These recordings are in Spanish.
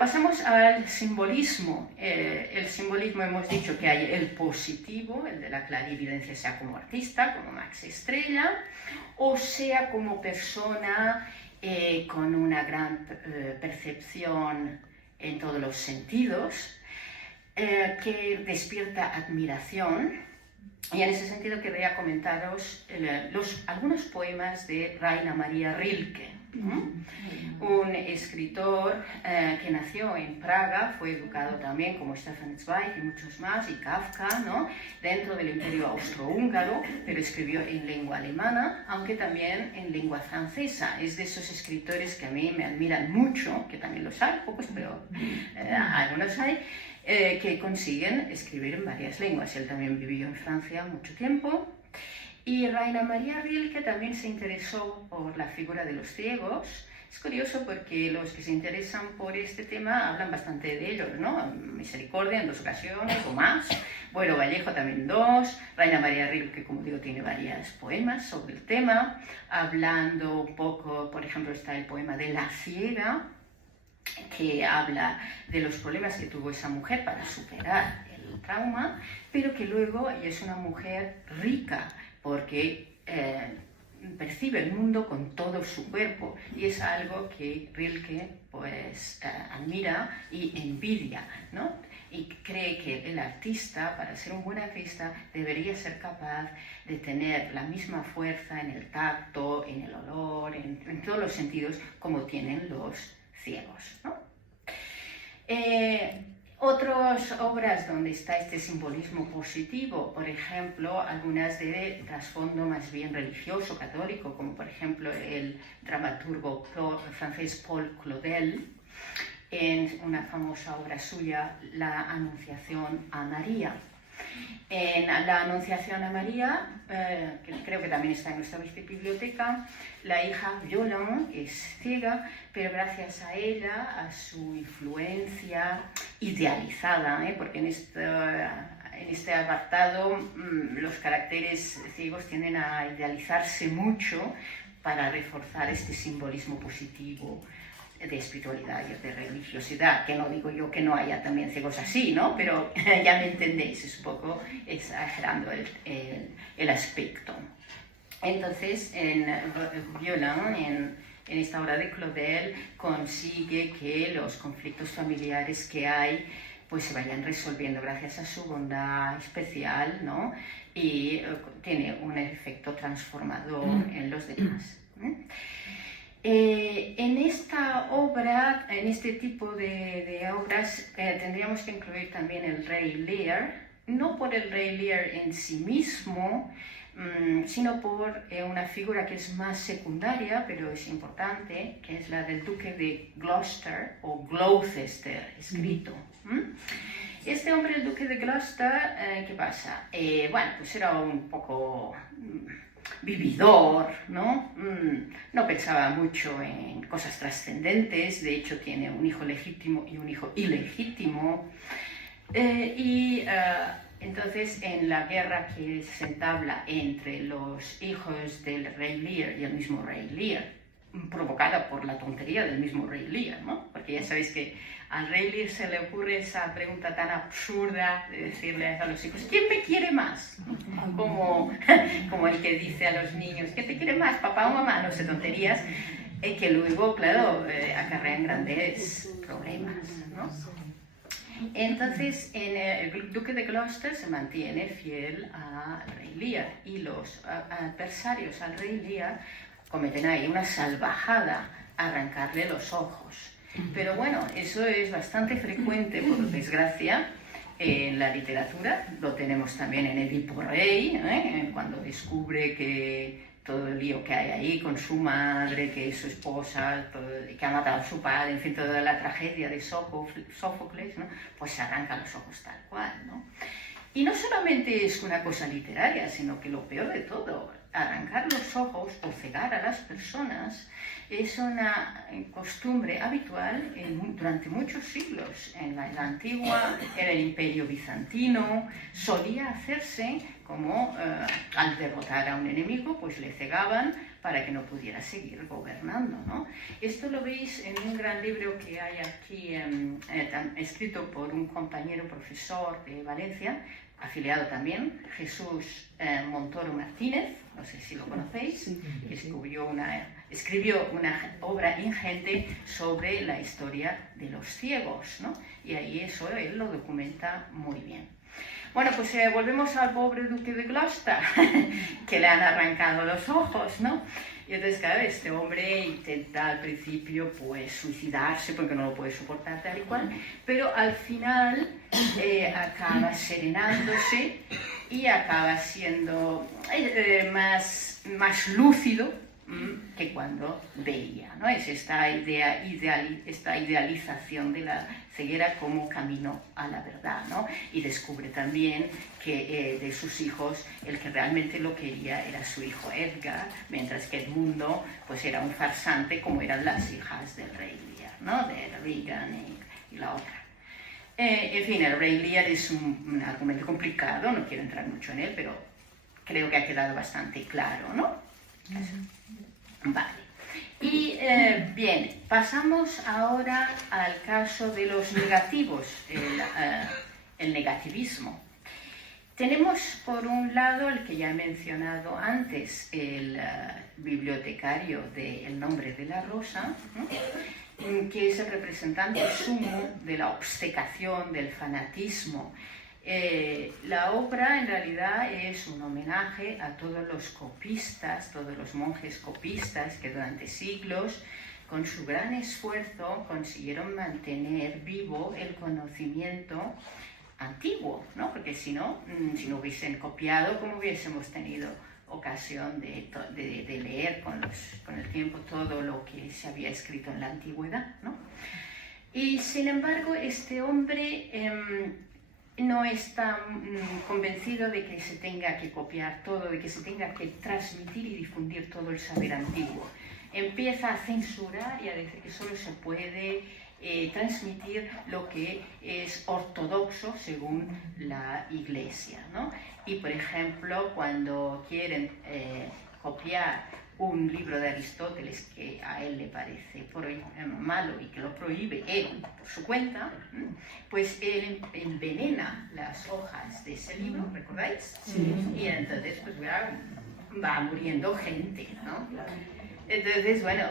pasamos al simbolismo. El simbolismo hemos dicho que hay el positivo, el de la clarividencia, sea como artista, como Max Estrella, o sea como persona con una gran percepción en todos los sentidos, que despierta admiración. Y en ese sentido querría comentaros algunos poemas de Rainer Maria Rilke, un escritor que nació en Praga, fue educado también como Stefan Zweig y muchos más, y Kafka, ¿no?, dentro del Imperio Austrohúngaro, pero escribió en lengua alemana, aunque también en lengua francesa. Es de esos escritores que a mí me admiran mucho, que también los hay, pocos, pero algunos hay, que consiguen escribir en varias lenguas. Él también vivió en Francia mucho tiempo. Y Rainer Maria Rilke también se interesó por la figura de los ciegos. Es curioso porque los que se interesan por este tema hablan bastante de ellos, ¿no? Misericordia en 2 ocasiones o más, Boero Vallejo también 2, Rainer Maria Rilke, como digo, tiene varios poemas sobre el tema, hablando un poco, por ejemplo, está el poema de La ciega, que habla de los problemas que tuvo esa mujer para superar el trauma, pero que luego ella es una mujer rica, porque percibe el mundo con todo su cuerpo, y es algo que Rilke pues admira y envidia, ¿no? Y cree que el artista, para ser un buen artista, debería ser capaz de tener la misma fuerza en el tacto, en el olor, en todos los sentidos, como tienen los ciegos, ¿no? Otras obras donde está este simbolismo positivo, por ejemplo, algunas de trasfondo más bien religioso, católico, como por ejemplo el dramaturgo francés Paul Claudel, en una famosa obra suya, La Anunciación a María. En la Anunciación a María, que creo que también está en nuestra biblioteca, la hija Violan es ciega, pero gracias a ella, a su influencia idealizada, porque en este apartado los caracteres ciegos tienden a idealizarse mucho para reforzar este simbolismo positivo de espiritualidad y de religiosidad, que no digo yo que no haya también ciegos así, ¿no? Pero ya me entendéis, es un poco exagerando el aspecto. Entonces, Violan, en esta obra de Claudel, consigue que los conflictos familiares que hay pues se vayan resolviendo gracias a su bondad especial, ¿no? Y tiene un efecto transformador en los demás. En esta obra, en este tipo de obras, tendríamos que incluir también el Rey Lear, no por el Rey Lear en sí mismo, sino por una figura que es más secundaria, pero es importante, que es la del Duque de Gloucester, o Gloucester, escrito. Este hombre, el Duque de Gloucester, ¿qué pasa? Bueno, pues era un poco vividor, ¿no? No pensaba mucho en cosas trascendentes, de hecho tiene un hijo legítimo y un hijo ilegítimo, entonces en la guerra que se entabla entre los hijos del Rey Lear y el mismo Rey Lear, provocada por la tontería del mismo Rey Lear, ¿no? Porque ya sabéis que al Rey Lear se le ocurre esa pregunta tan absurda de decirle a los hijos, ¿quién me quiere más? Como el que dice a los niños, ¿qué te quiere más, papá o mamá? No sé, tonterías, que luego, claro, acarrean grandes problemas, ¿no? Entonces, el Duque de Gloucester se mantiene fiel al Rey Lear, y los adversarios al Rey Lear cometen ahí una salvajada, arrancarle los ojos. Pero bueno, eso es bastante frecuente, por desgracia, en la literatura. Lo tenemos también en Edipo Rey, cuando descubre que todo el lío que hay ahí con su madre, que es su esposa, que ha matado a su padre, en fin, toda la tragedia de Sófocles, ¿no? Pues se arranca los ojos tal cual, ¿no? Y no solamente es una cosa literaria, sino que lo peor de todo, arrancar los ojos o cegar a las personas es una costumbre habitual durante muchos siglos. En la antigua, en el Imperio Bizantino, solía hacerse como al derrotar a un enemigo, pues le cegaban para que no pudiera seguir gobernando, ¿no? Esto lo veis en un gran libro que hay aquí, escrito por un compañero profesor de Valencia, afiliado también, Jesús Montoro Martínez, no sé si lo conocéis, que escribió una obra ingente sobre la historia de los ciegos, ¿no? Y ahí eso él lo documenta muy bien. Bueno, pues volvemos al pobre duque de Gloucester, que le han arrancado los ojos, ¿no? Y entonces, claro, este hombre intenta al principio pues suicidarse porque no lo puede soportar tal y cual, pero al final acaba serenándose y acaba siendo más lúcido que cuando veía, ¿no? Es esta idealización de la ceguera como camino a la verdad, ¿no? Y descubre también que de sus hijos el que realmente lo quería era su hijo Edgar, mientras que Edmundo pues era un farsante como eran las hijas del rey Lear, ¿no? De Regan y la otra. En fin, el rey Lear es un argumento complicado, no quiero entrar mucho en él, pero creo que ha quedado bastante claro, ¿no? Vale. Y bien, pasamos ahora al caso de los negativos, el negativismo. Tenemos por un lado el que ya he mencionado antes, el bibliotecario de El nombre de la rosa, ¿no? Que es el representante sumo de la obcecación, del fanatismo. La obra en realidad es un homenaje a todos los copistas, todos los monjes copistas que durante siglos, con su gran esfuerzo, consiguieron mantener vivo el conocimiento antiguo, ¿no? Porque si no hubiesen copiado, ¿cómo hubiésemos tenido ocasión de leer con el tiempo todo lo que se había escrito en la antigüedad, ¿no? Y sin embargo, este hombre no está convencido de que se tenga que copiar todo, de que se tenga que transmitir y difundir todo el saber antiguo. Empieza a censurar y a decir que solo se puede transmitir lo que es ortodoxo según la Iglesia, ¿no? Y, por ejemplo, cuando quieren copiar un libro de Aristóteles que a él le parece malo y que lo prohíbe él por su cuenta, pues él envenena las hojas de ese libro, ¿recordáis? Sí. Y entonces pues va muriendo gente, ¿no? Entonces, bueno,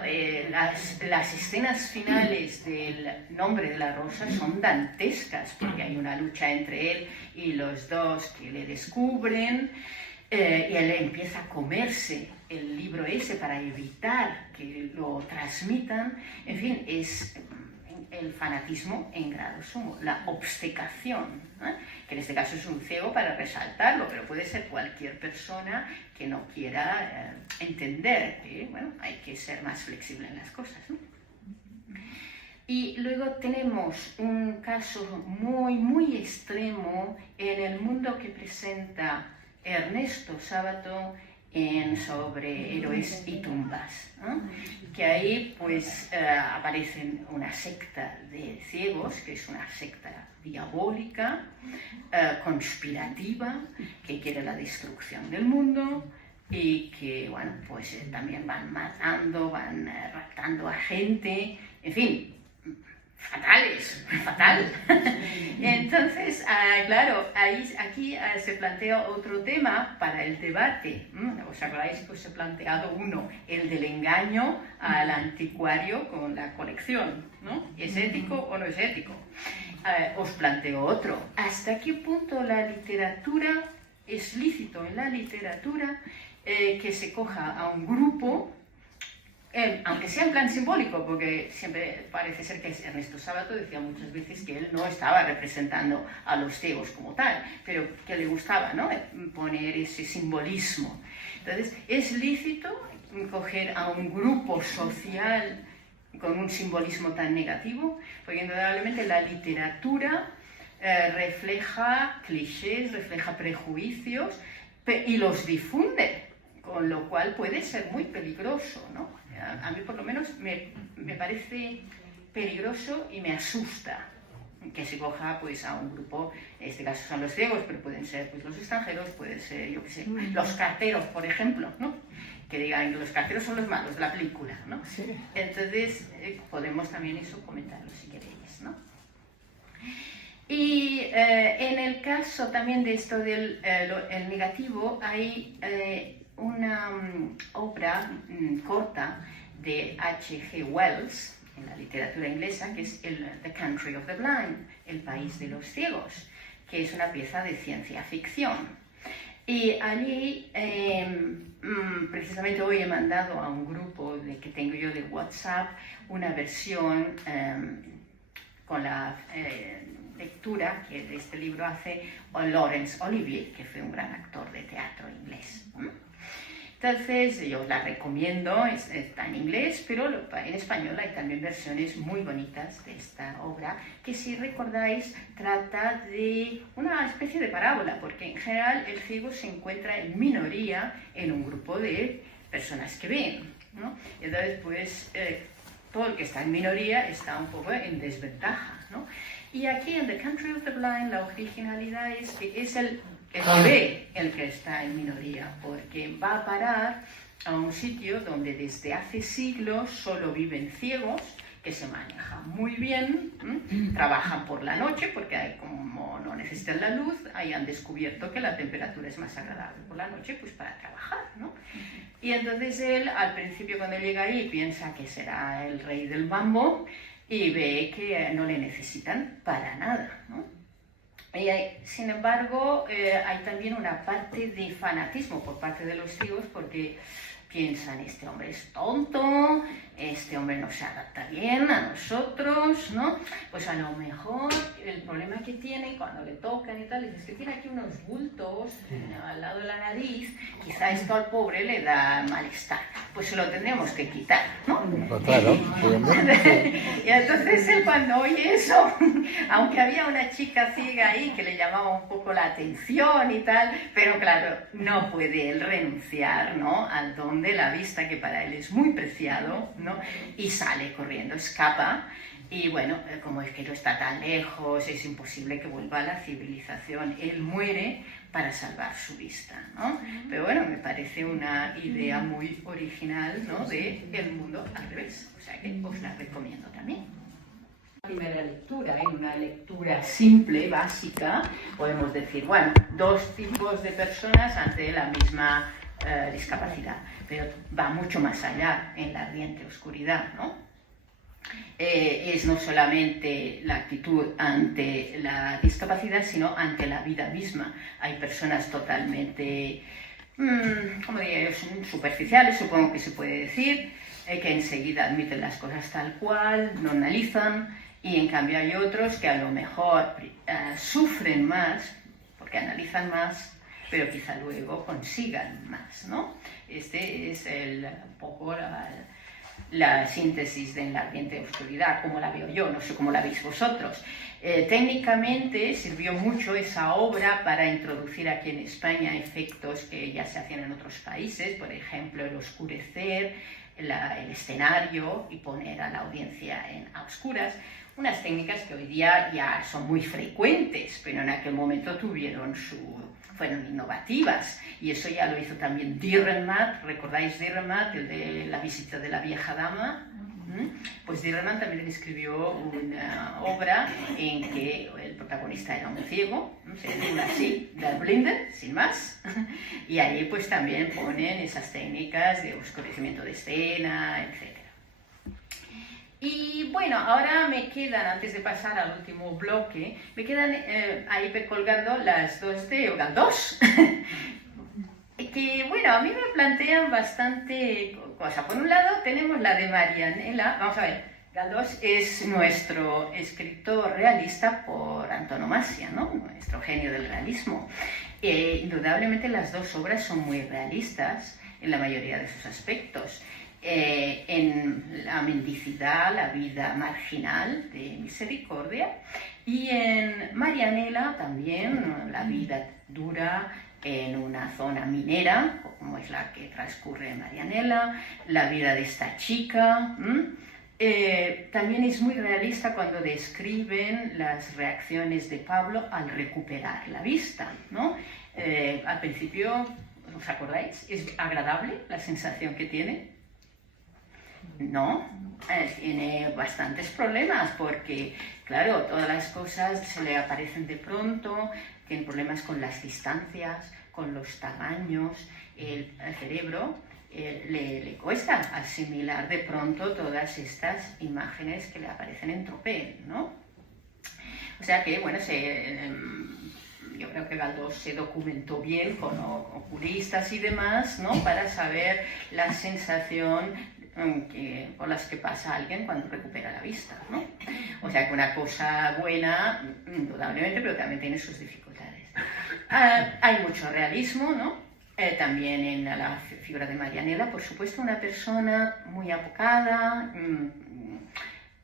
las escenas finales del nombre de la rosa son dantescas, porque hay una lucha entre él y los dos que le descubren, y él empieza a comerse el libro ese para evitar que lo transmitan. En fin, es el fanatismo en grado sumo, la obcecación, ¿eh? Que en este caso es un ciego para resaltarlo, pero puede ser cualquier persona que no quiera entender que, bueno, hay que ser más flexible en las cosas, ¿no? Y luego tenemos un caso muy, muy extremo en el mundo que presenta Ernesto Sábato sobre héroes y tumbas, ¿no? Que ahí pues aparecen una secta de ciegos, que es una secta diabólica, conspirativa, que quiere la destrucción del mundo y que, bueno, pues también van matando, van raptando a gente, en fin, fatal. Entonces, claro, aquí se plantea otro tema para el debate. ¿Os acordáis que os he planteado uno, el del engaño al anticuario con la colección, ¿no? ¿Es ético o no es ético? Os planteo otro. ¿Hasta qué punto la literatura, es lícito en la literatura que se coja a un grupo, aunque sea en plan simbólico, porque siempre parece ser que Ernesto Sábato decía muchas veces que él no estaba representando a los ciegos como tal, pero que le gustaba, ¿no?, poner ese simbolismo. Entonces, ¿es lícito coger a un grupo social con un simbolismo tan negativo? Porque indudablemente la literatura refleja clichés, refleja prejuicios y los difunde con lo cual puede ser muy peligroso, ¿no? A mí por lo menos me parece peligroso y me asusta que se coja pues a un grupo, en este caso son los ciegos, pero pueden ser pues los extranjeros, pueden ser, yo qué sé, los carteros, por ejemplo, ¿no? Que digan que los carteros son los malos de la película, ¿no? Sí. Entonces podemos también eso comentarlo si queréis, ¿no? Y en el caso también de esto del el negativo, hay una obra corta de H.G. Wells, en la literatura inglesa, que es The Country of the Blind, el país de los ciegos, que es una pieza de ciencia ficción. Y allí, precisamente hoy he mandado a un grupo que tengo yo de WhatsApp una versión con la lectura que de este libro hace Laurence Olivier, que fue un gran actor de teatro inglés. Entonces, yo os la recomiendo, está en inglés, pero en español hay también versiones muy bonitas de esta obra, que si recordáis trata de una especie de parábola, porque en general el ciego se encuentra en minoría en un grupo de personas que ven, ¿no? Entonces, pues, todo el que está en minoría está un poco en desventaja, ¿no? Y aquí en The Country of the Blind la originalidad es que es el que ve el que está en minoría, porque va a parar a un sitio donde desde hace siglos solo viven ciegos, que se manejan muy bien, trabajan por la noche, porque como no necesitan la luz, ahí han descubierto que la temperatura es más agradable por la noche, pues para trabajar, ¿no? Y entonces él, al principio cuando llega ahí, piensa que será el rey del mambo, y ve que no le necesitan para nada, ¿no? Y sin embargo, hay también una parte de fanatismo por parte de los ciegos, porque piensan, este hombre es tonto, este hombre no se adapta bien a nosotros, ¿no? Pues a lo mejor el problema que tiene cuando le tocan y tal, es que tiene aquí unos bultos al lado de la nariz, quizá esto al pobre le da malestar, pues se lo tendremos que quitar, ¿no? Pues claro. Y entonces él cuando oye eso, aunque había una chica ciega ahí que le llamaba un poco la atención y tal, pero claro, no puede él renunciar, ¿no?, al don de la vista, que para él es muy preciado, ¿no? Y sale corriendo, escapa, y bueno, como es que no está tan lejos, es imposible que vuelva a la civilización, él muere para salvar su vista, ¿no? Pero bueno, me parece una idea muy original, ¿no?, de el mundo al revés, o sea que os la recomiendo también. Primera lectura, en una lectura simple, básica, podemos decir, bueno, dos tipos de personas ante la misma discapacidad, pero va mucho más allá en la ardiente oscuridad, ¿no? Es no solamente la actitud ante la discapacidad, sino ante la vida misma. Hay personas totalmente, como diría yo, superficiales, supongo que se puede decir, que enseguida admiten las cosas tal cual, no analizan, y en cambio hay otros que a lo mejor sufren más, porque analizan más, pero quizá luego consigan más, ¿no? Este es un poco la síntesis de la ardiente oscuridad, como la veo yo, no sé cómo la veis vosotros. Técnicamente sirvió mucho esa obra para introducir aquí en España efectos que ya se hacían en otros países, por ejemplo, el oscurecer el escenario y poner a la audiencia a oscuras, unas técnicas que hoy día ya son muy frecuentes, pero en aquel momento fueron innovativas, y eso ya lo hizo también Dürrenmatt. ¿Recordáis Dürrenmatt, el de La visita de la vieja dama? Pues Dürrenmatt también escribió una obra en que el protagonista era un ciego, se titula así, Der Blinde, sin más, y allí pues también ponen esas técnicas de oscurecimiento de escena, etc. Y bueno, ahora me quedan, antes de pasar al último bloque, me quedan ahí colgando las dos de Galdós, que bueno, a mí me plantean bastante cosas. Por un lado tenemos la de Marianela. Vamos a ver, Galdós es nuestro escritor realista por antonomasia, ¿no?, nuestro genio del realismo. Indudablemente las dos obras son muy realistas en la mayoría de sus aspectos. En la mendicidad, la vida marginal de Misericordia, y en Marianela también la vida dura en una zona minera, como es la que transcurre en Marianela, la vida de esta chica. También es muy realista cuando describen las reacciones de Pablo al recuperar la vista, ¿no? Al principio, ¿os acordáis? ¿Es agradable la sensación que tiene? No, tiene bastantes problemas porque, claro, todas las cosas se le aparecen de pronto, tiene problemas con las distancias, con los tamaños, el cerebro le cuesta asimilar de pronto todas estas imágenes que le aparecen en tropel, ¿no? O sea que, bueno, yo creo que Galdós se documentó bien con oculistas y demás, ¿no? Para saber la sensación por las que pasa alguien cuando recupera la vista, ¿no? O sea que una cosa buena, indudablemente, pero también tiene sus dificultades. Hay mucho realismo, ¿no? También en la figura de Marianela, por supuesto, una persona muy apocada,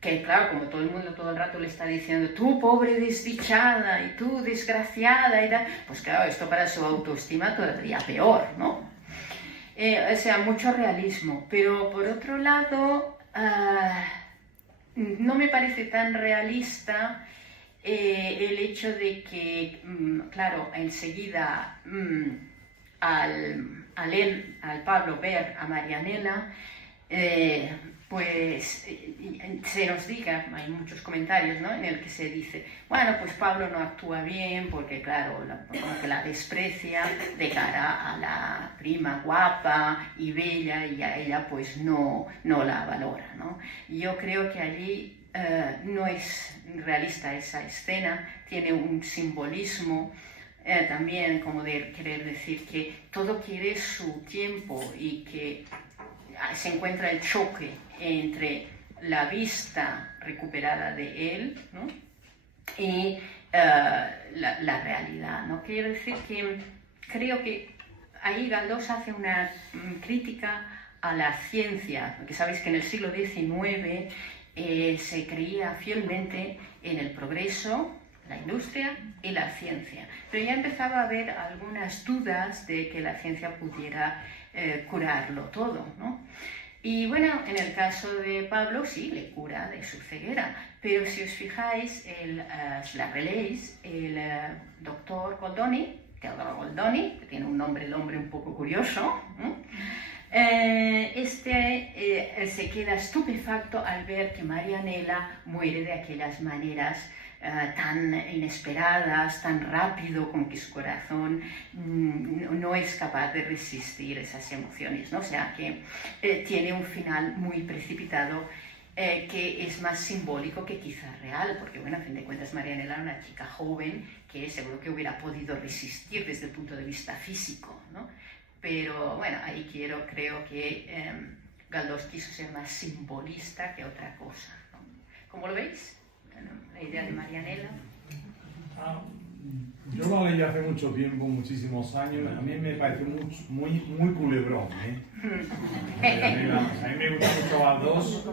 que claro, como todo el mundo todo el rato le está diciendo tú pobre desdichada y tú desgraciada y tal, pues claro, esto para su autoestima todavía peor, ¿no? O sea, mucho realismo, pero por otro lado, no me parece tan realista el hecho de que, claro, enseguida al Pablo ver a Marianela, pues se nos diga, hay muchos comentarios, ¿no?, en el que se dice, bueno, pues Pablo no actúa bien porque, claro, como que la desprecia de cara a la prima guapa y bella y a ella pues no la valora, ¿no? Yo creo que allí no es realista esa escena, tiene un simbolismo también como de querer decir que todo quiere su tiempo y que se encuentra el choque entre la vista recuperada de él, ¿no?, y la realidad, ¿no? Quiero decir que creo que ahí Galdós hace una crítica a la ciencia, porque sabéis que en el siglo XIX se creía fielmente en el progreso, la industria y la ciencia, pero ya empezaba a haber algunas dudas de que la ciencia pudiera curarlo todo, ¿no? Y bueno, en el caso de Pablo sí, le cura de su ceguera, pero si os fijáis, si la releéis, el doctor Goldoni, Teodoro Goldoni, que tiene un nombre, el hombre un poco curioso, se queda estupefacto al ver que Marianela muere de aquellas maneras tan inesperadas, tan rápido, como que su corazón no es capaz de resistir esas emociones, ¿no? O sea que tiene un final muy precipitado, que es más simbólico que quizás real, porque bueno, a fin de cuentas Marianela era una chica joven que seguro que hubiera podido resistir desde el punto de vista físico, ¿no? Pero bueno, ahí creo que Galdós quiso ser más simbolista que otra cosa, ¿no? ¿Cómo lo veis? La idea de Marianela. Yo lo leí hace mucho tiempo, muchísimos años. A mí me parece muy culebrón, Marianela, a mí me gusta mucho Galdós,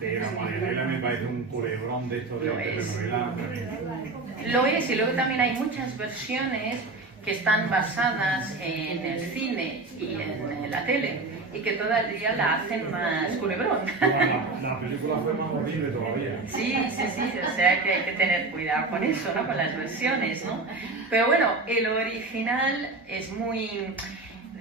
pero Marianela me parece un culebrón de esto de telenovela. Lo es, y luego también hay muchas versiones que están basadas en el cine y en la tele, y que todavía la hacen más culebrón. La película fue más horrible todavía. Sí, o sea que hay que tener cuidado con eso, ¿no?, con las versiones, ¿no? Pero bueno, el original es muy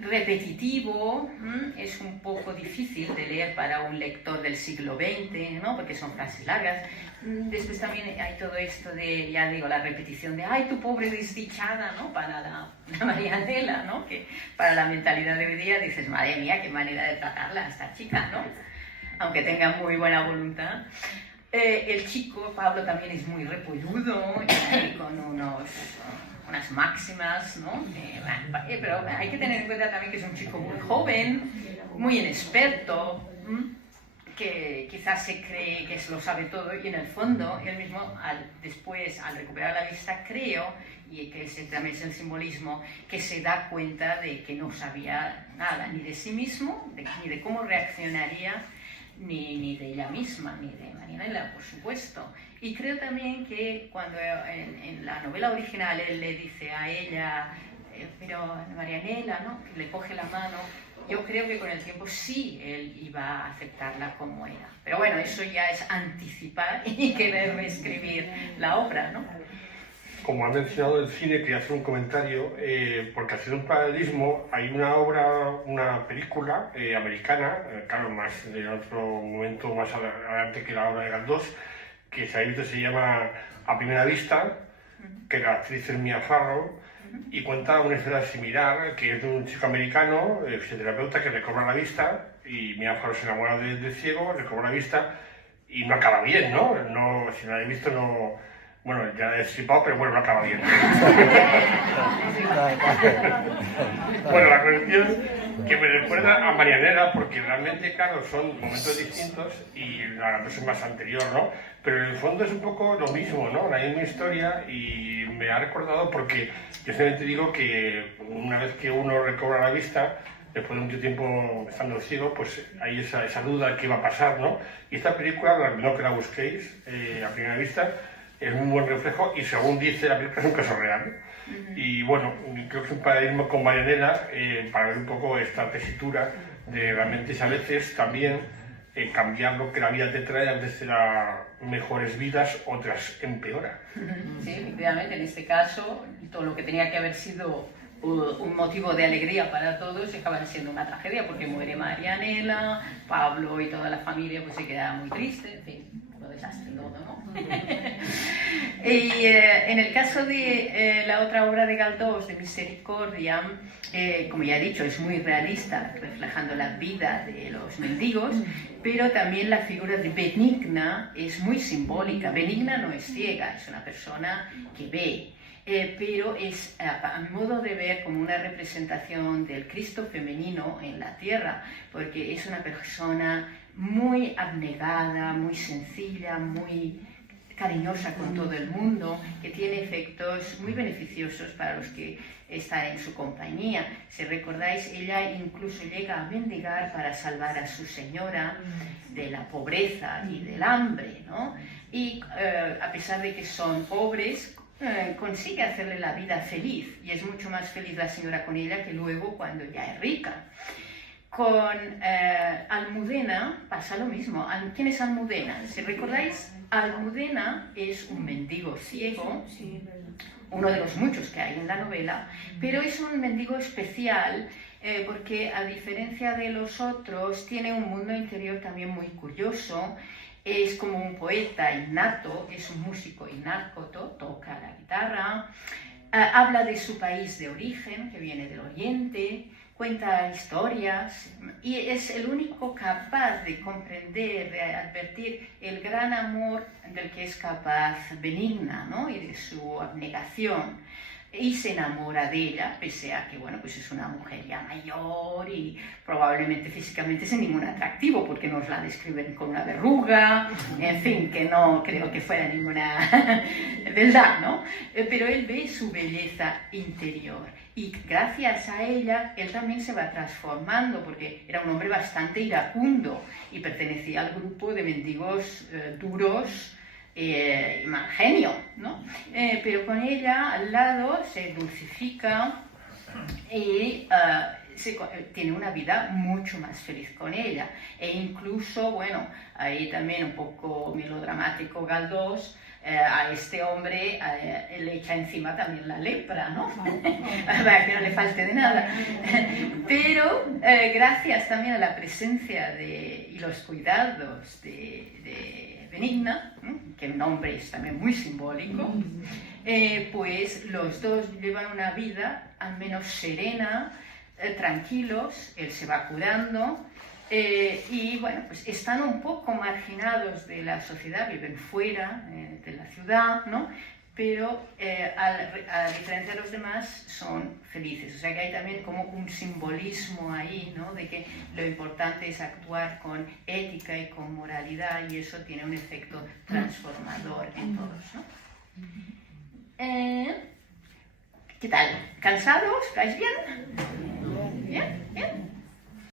repetitivo, es un poco difícil de leer para un lector del siglo XX, ¿no?, porque son frases largas. Después también hay todo esto de, ya digo, la repetición de ¡ay, tu pobre desdichada!, ¿no?, para la Marianela, ¿no?, que para la mentalidad de hoy día dices, madre mía, qué manera de tratarla a esta chica, ¿no?, aunque tenga muy buena voluntad. El chico, Pablo, también es muy repolludo, con unas máximas, ¿no? Pero hay que tener en cuenta también que es un chico muy joven, muy inexperto, que quizás se cree que se lo sabe todo, y en el fondo él mismo después, al recuperar la vista, creo, y que ese también es el simbolismo, que se da cuenta de que no sabía nada ni de sí mismo, ni de cómo reaccionaría, ni de ella misma, ni de Marianela, por supuesto. Y creo también que cuando en la novela original él le dice a ella, pero Marianela, ¿no? Que le coge la mano, yo creo que con el tiempo sí él iba a aceptarla como era. Pero bueno, eso ya es anticipar y querer reescribir la obra, ¿no? Como ha mencionado el cine, quería hacer un comentario, porque haciendo un paralelismo, hay una obra, una película americana, claro, más de otro momento más adelante que la obra de Galdós, que se llama A Primera Vista, que la actriz es Mia Farrow, y cuenta una historia similar, que es de un chico americano, fisioterapeuta, que recobra la vista, y Mia Farrow se enamora del ciego, recobra la vista, y no acaba bien, ¿no? Si no la habéis visto, no... Bueno, ya he destripado, pero bueno, no acaba bien. Bueno, la cuestión que me recuerda a Marianela, porque realmente, claro, son momentos distintos y la cosa es más anterior, ¿no? Pero en el fondo es un poco lo mismo, ¿no? La misma historia, y me ha recordado porque yo simplemente digo que una vez que uno recobra la vista, después de mucho tiempo estando ciego, pues hay esa duda de qué va a pasar, ¿no? Y esta película, no que la busquéis a primera vista, es un buen reflejo, y según dice la película es un caso real. Y bueno, creo que es un paralelismo con Marianela para ver un poco esta tesitura de realmente a veces también cambiar lo que la vida te trae, a veces te da mejores vidas, otras empeora. Sí, efectivamente, en este caso, todo lo que tenía que haber sido un motivo de alegría para todos acaba siendo una tragedia, porque muere Marianela, Pablo y toda la familia pues se queda muy triste, en fin, un desastre todo, ¿no? Y en el caso de la otra obra de Galdós, de Misericordia, como ya he dicho, es muy realista, reflejando la vida de los mendigos, pero también la figura de Benigna es muy simbólica. Benigna no es ciega, es una persona que ve. Pero es, a mi modo de ver, como una representación del Cristo femenino en la tierra, porque es una persona muy abnegada, muy sencilla, muy cariñosa con todo el mundo, que tiene efectos muy beneficiosos para los que están en su compañía. Si recordáis, ella incluso llega a mendigar para salvar a su señora de la pobreza y del hambre, ¿no? Y a pesar de que son pobres, consigue hacerle la vida feliz, y es mucho más feliz la señora con ella que luego cuando ya es rica. Con Almudena pasa lo mismo. ¿Quién es Almudena? Si recordáis, Almudena es un mendigo ciego, uno de los muchos que hay en la novela, pero es un mendigo especial porque, a diferencia de los otros, tiene un mundo interior también muy curioso. Es como un poeta innato, es un músico innato, toca la guitarra, habla de su país de origen, que viene del Oriente, cuenta historias, y es el único capaz de comprender, de advertir el gran amor del que es capaz Benigna, ¿no? Y de su abnegación. Y se enamora de ella, pese a que, bueno, pues es una mujer ya mayor y probablemente físicamente sin ningún atractivo, porque nos la describen con una verruga, en fin, que no creo que fuera ninguna verdad, ¿no? Pero él ve su belleza interior, y gracias a ella él también se va transformando, porque era un hombre bastante iracundo y pertenecía al grupo de mendigos duros, mal genio, ¿no? Pero con ella al lado se dulcifica y tiene una vida mucho más feliz con ella. E incluso, bueno, ahí también un poco melodramático Galdós, a este hombre le echa encima también la lepra, ¿no? Para que no le falte de nada. Pero gracias también a la presencia y los cuidados de Benigna, que el nombre es también muy simbólico, pues los dos llevan una vida al menos serena, tranquilos, él se va curando, y bueno, pues están un poco marginados de la sociedad, viven fuera de la ciudad, ¿no? Pero a diferencia de los demás son felices. O sea que hay también como un simbolismo ahí, ¿no? De que lo importante es actuar con ética y con moralidad, y eso tiene un efecto transformador en todos, ¿no? ¿Qué tal? ¿Cansados? ¿Estáis bien?